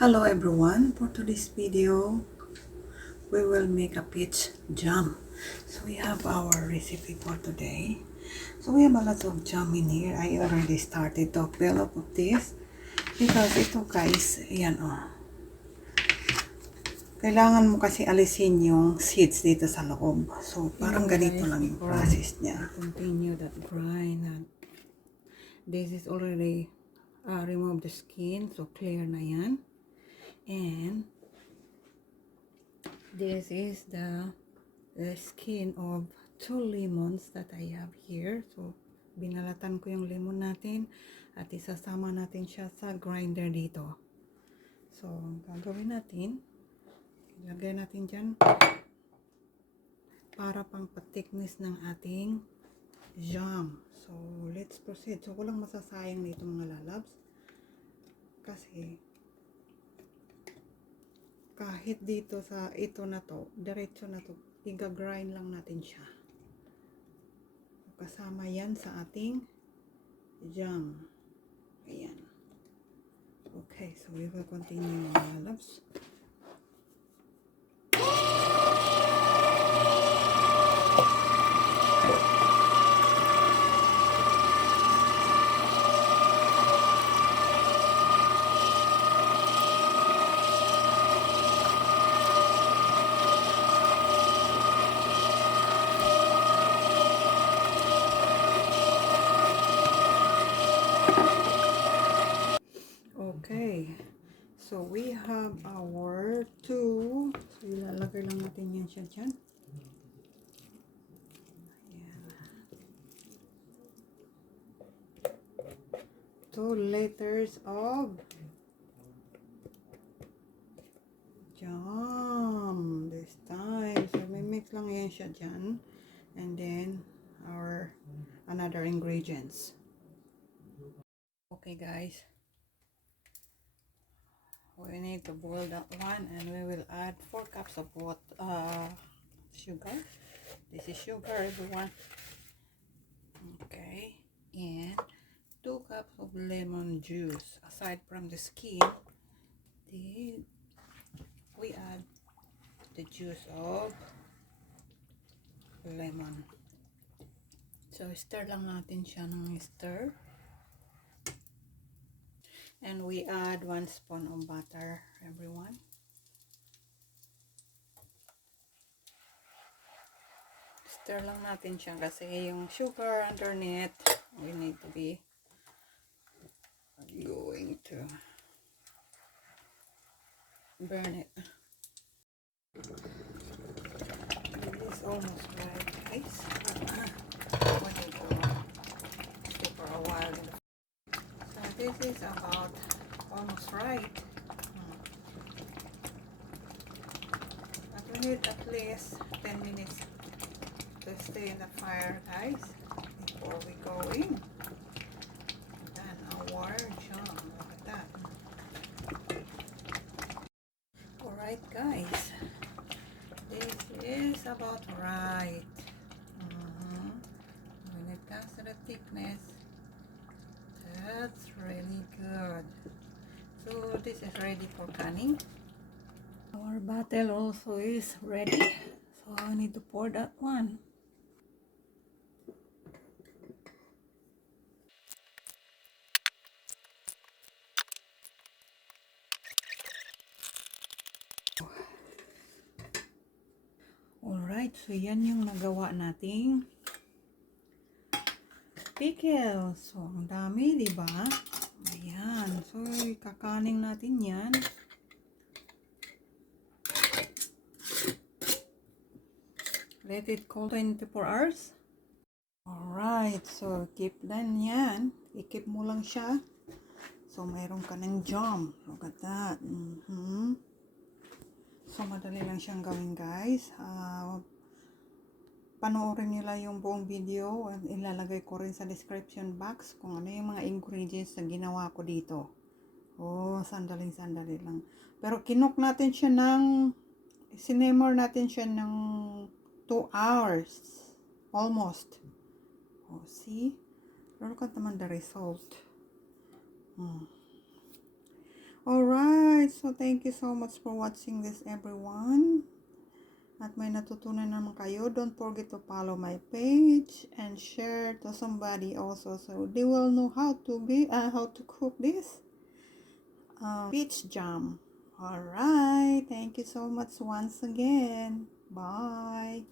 Hello everyone, for today's video we will make a peach jam. So we have our recipe for today. So we have a lot of jam in here. I already started to fill up of this because ito guys, yan kailangan mo kasi alisin yung seeds dito sa loob. So parang ganito lang yung process niya. Continue that grind. This is already remove the skin, so clear na yan. And this is the skin of 2 lemons that I have here. So, binalatan ko yung lemon natin at isasama natin siya sa grinder dito. So, gagawin natin, ilagay natin dyan para pang patiknis ng ating jam. So, let's proceed. So, walang masasayang nito mga lalabs. Kasi, kahit dito sa ito na to, diretso na to, i-grind lang natin siya. Kasama yan sa ating jam. Ayan. Okay, so we will continue mga loves. Okay, so we have our two. So ilalagay lang natin yan siya dyan. Ayan. 2 liters of jam this time. So may mix lang yan siya dyan. And then our another ingredients. Okay guys. We need to boil that one and we will add 4 cups of sugar. This is sugar everyone. Okay. And 2 cups of lemon juice. Aside from the skin, we add the juice of lemon. So stir lang natin siya ng stir. And we add 1 spoon of butter, everyone. Stir lang natin siya kasi yung sugar underneath, we need to be going to burn it. It is almost right, guys. We need to stay for a while. So this is about almost right. But we need at least 10 minutes to stay in the fire, guys, before we go in. And our jam, look at that. Alright guys, this is about right. When it comes to the thickness, that's really good. So this is ready for canning. Our batter also is ready, so I need to pour that one. Alright, so yan yung nagawa nating pickle. So, ang dami, di ba? Ayan. So, kakaning natin yan. Let it cool 24 hours. Alright, so keep lang yan. I-keep mo lang siya. So, mayroon ka ng jam. Look at that. So, madali lang siyang gawin, guys. Panoorin nyo lang yung buong video at ilalagay ko rin sa description box kung ano yung mga ingredients na ginawa ko dito. Oh, sandali lang. Pero kinok natin siya sinemmer natin siya ng 2 hours. Almost. Oh, see? Look at naman the result. Alright, so thank you so much for watching this, everyone. At may natutunan naman kayo, don't forget to follow my page and share to somebody also so they will know how to cook this peach jam. Alright, thank you so much once again. Bye.